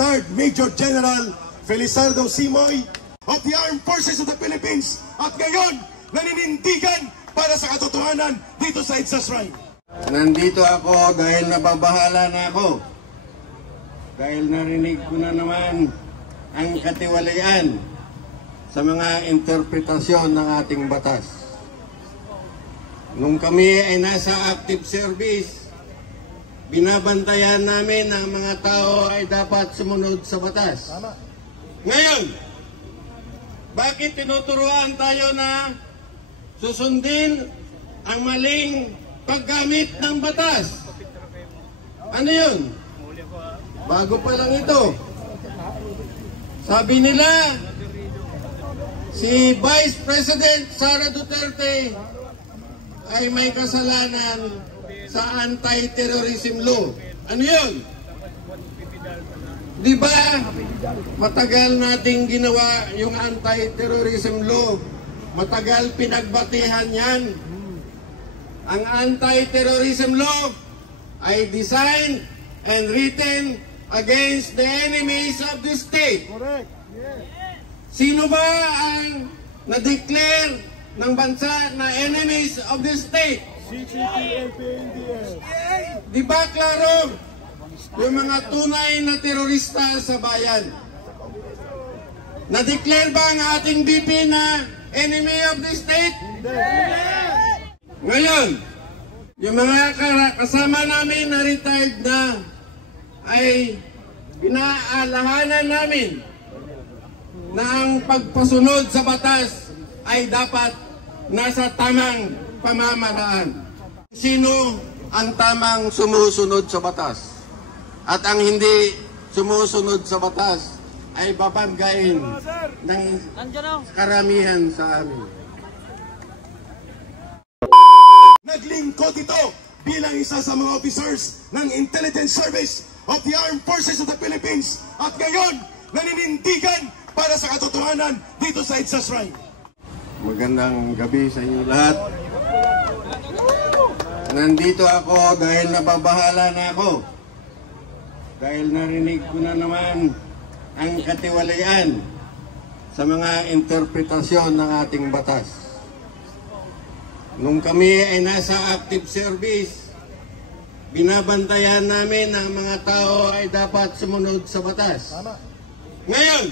Retired Major General Felizardo Simoy of the Armed Forces of the Philippines at ngayon naninindigan para sa katotohanan dito sa EDSA Shrine. Nandito ako dahil nababahala na ako. Dahil narinig ko na naman ang katiwalian sa mga interpretasyon ng ating batas. Nung kami ay nasa active service, binabantayan namin na ang mga tao ay dapat sumunod sa batas. Ngayon, bakit tinuturuan tayo na susundin ang maling paggamit ng batas? Ano yun? Bago pa lang ito. Sabi nila, si Vice President Sara Duterte ay may kasalanan sa anti-terrorism law. Ano yun? Di ba matagal nating ginawa yung anti-terrorism law? Matagal pinagbatihan yan. Ang anti-terrorism law ay designed and written against the enemies of the state. Correct. Sino ba ang na-declare ng bansa na enemies of the state? Di ba klaro? Yung mga tunay na terorista sa bayan. Na-declare ba ang ating BP na enemy of the state? Ngayon, yung mga kasama namin na retired na ay pinaalahanan namin na ang pagpasunod sa batas ay dapat nasa tamang pamamaraan. Sino ang tamang sumusunod sa batas? At ang hindi sumusunod sa batas ay babanggain ng karamihan sa amin. Naglingkod ito bilang isa sa mga officers ng Intelligence Service of the Armed Forces of the Philippines at ngayon naninindigan para sa katotohanan dito sa EDSA Shrine. Magandang gabi sa inyo lahat. Nandito ako dahil nababahala na ako. Dahil narinig ko na naman ang katiwalian sa mga interpretasyon ng ating batas. Nung kami ay nasa active service, binabantayan namin na ang mga tao ay dapat sumunod sa batas. Ngayon,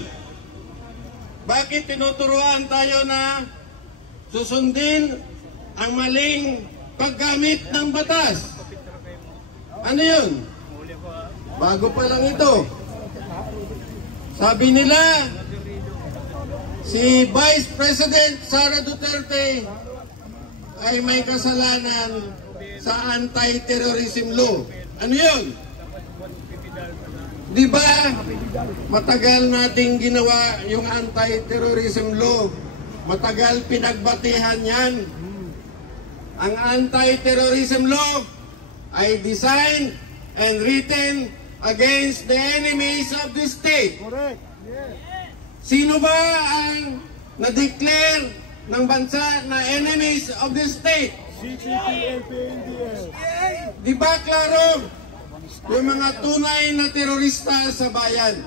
bakit tinuturuan tayo na susundin ang maling paggamit ng batas? Ano yun? Bago pa lang ito. Sabi nila, si Vice President Sara Duterte ay may kasalanan sa anti-terrorism law. Ano yun? Di ba matagal nating ginawa yung anti-terrorism law? Matagal pinagbatihan yan. Ang anti-terrorism law ay designed and written against the enemies of the state. Correct. Sino ba ang na-declare ng bansa na enemies of the state? Di ba klaro? Yung mga tunay na terorista sa bayan.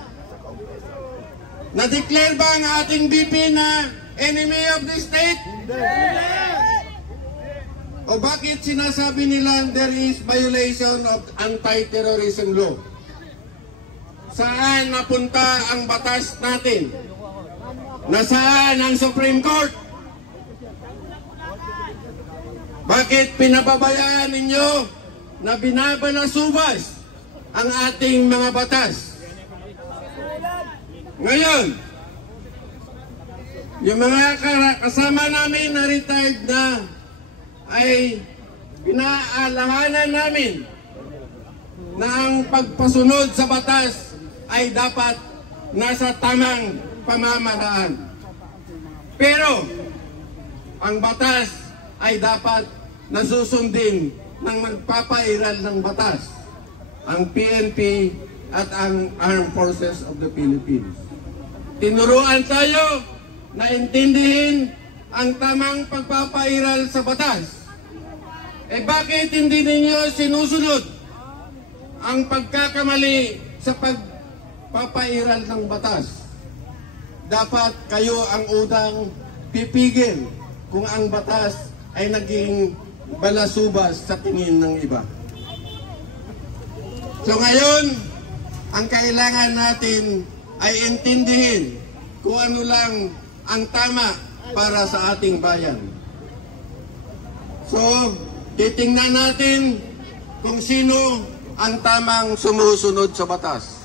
Na-declare ba ang ating BP na enemy of the state? O bakit sinasabi nila there is violation of anti-terrorism law? Saan napunta ang batas natin? Nasaan ang Supreme Court? Bakit pinababayaan ninyo na binabalasubas ang ating mga batas? Ngayon, yung mga kasama namin na retired na ay pinaalahanan namin na ang pagpasunod sa batas ay dapat nasa tamang pamamaraan. Pero ang batas ay dapat nasusundin ng magpapairal ng batas, ang PNP at ang Armed Forces of the Philippines. Tinuruan tayo na intindihin ang tamang pagpapairal sa batas. Bakit hindi ninyo sinusunod ang pagkakamali sa papairal ng batas. Dapat kayo ang unang pipigil kung ang batas ay naging balasubas sa tingin ng iba. So ngayon, ang kailangan natin ay intindihin kung ano lang ang tama para sa ating bayan. So, titingnan natin kung sino ang tamang sumusunod sa batas.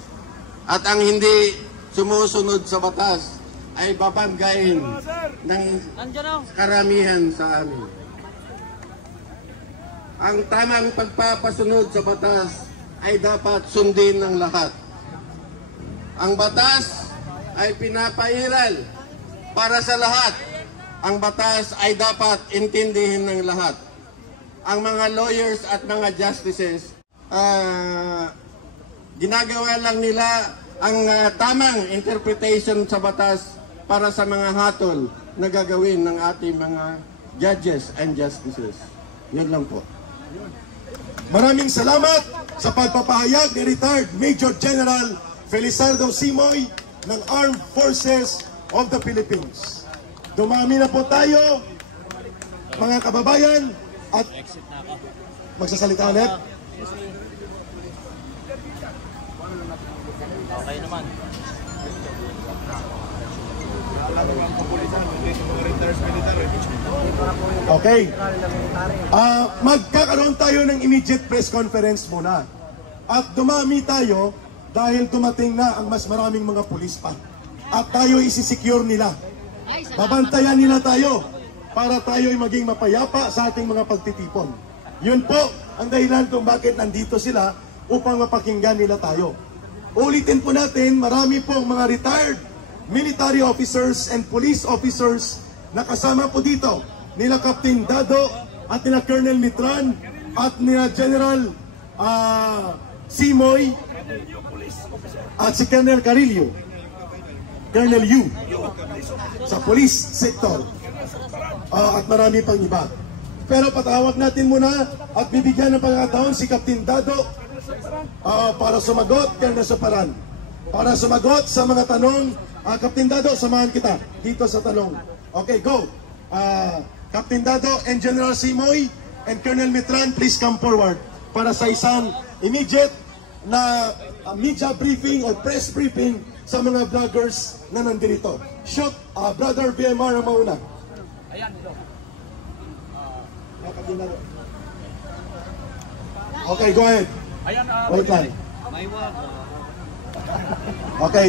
At ang hindi sumusunod sa batas ay babanggain ng karamihan sa amin. Ang tamang pagpapasunod sa batas ay dapat sundin ng lahat. Ang batas ay pinapairal para sa lahat. Ang batas ay dapat intindihin ng lahat. Ang mga lawyers at mga justices, ginagawa lang nila ang tamang interpretation sa batas para sa mga hatol na gagawin ng ating mga judges and justices. Yun lang po. Maraming salamat sa pagpapahayag ni retired Major General Felizardo Simoy ng Armed Forces of the Philippines. Dumami na po tayo, mga kababayan, at magsasalita ulit. Okay naman. Okay. Magkakaroon tayo ng immediate press conference muna. At dumami tayo dahil dumating na ang mas maraming mga pulis pa. At tayo isisecure nila. Babantayan nila tayo para tayo ay maging mapayapa sa ating mga pagtitipon. Yun po ang dahilan kung bakit nandito sila upang mapakinggan nila tayo. Ulitin po natin, marami pong mga retired military officers and police officers na kasama po dito. Nila Captain Dado at nila Colonel Mitran at nila General Simoy at si Colonel Carillo. Colonel Yu sa police sector at marami pang iba. Pero patawag natin muna at bibigyan ng pagkakataon si Captain Dado para sumagot kaya sa paran. Para sumagot sa mga tanong, Captain Dado, samahan kita dito sa tanong. Okay, go. Captain Dado and General Simoy and Colonel Mitran, please come forward para sa isang immediate na media briefing o press briefing sa mga vloggers na nandito. Shoot, Brother BMR ang mauna. Ayan, ito. Okay, go ahead. Ayan, wait lang. may wag. Okay.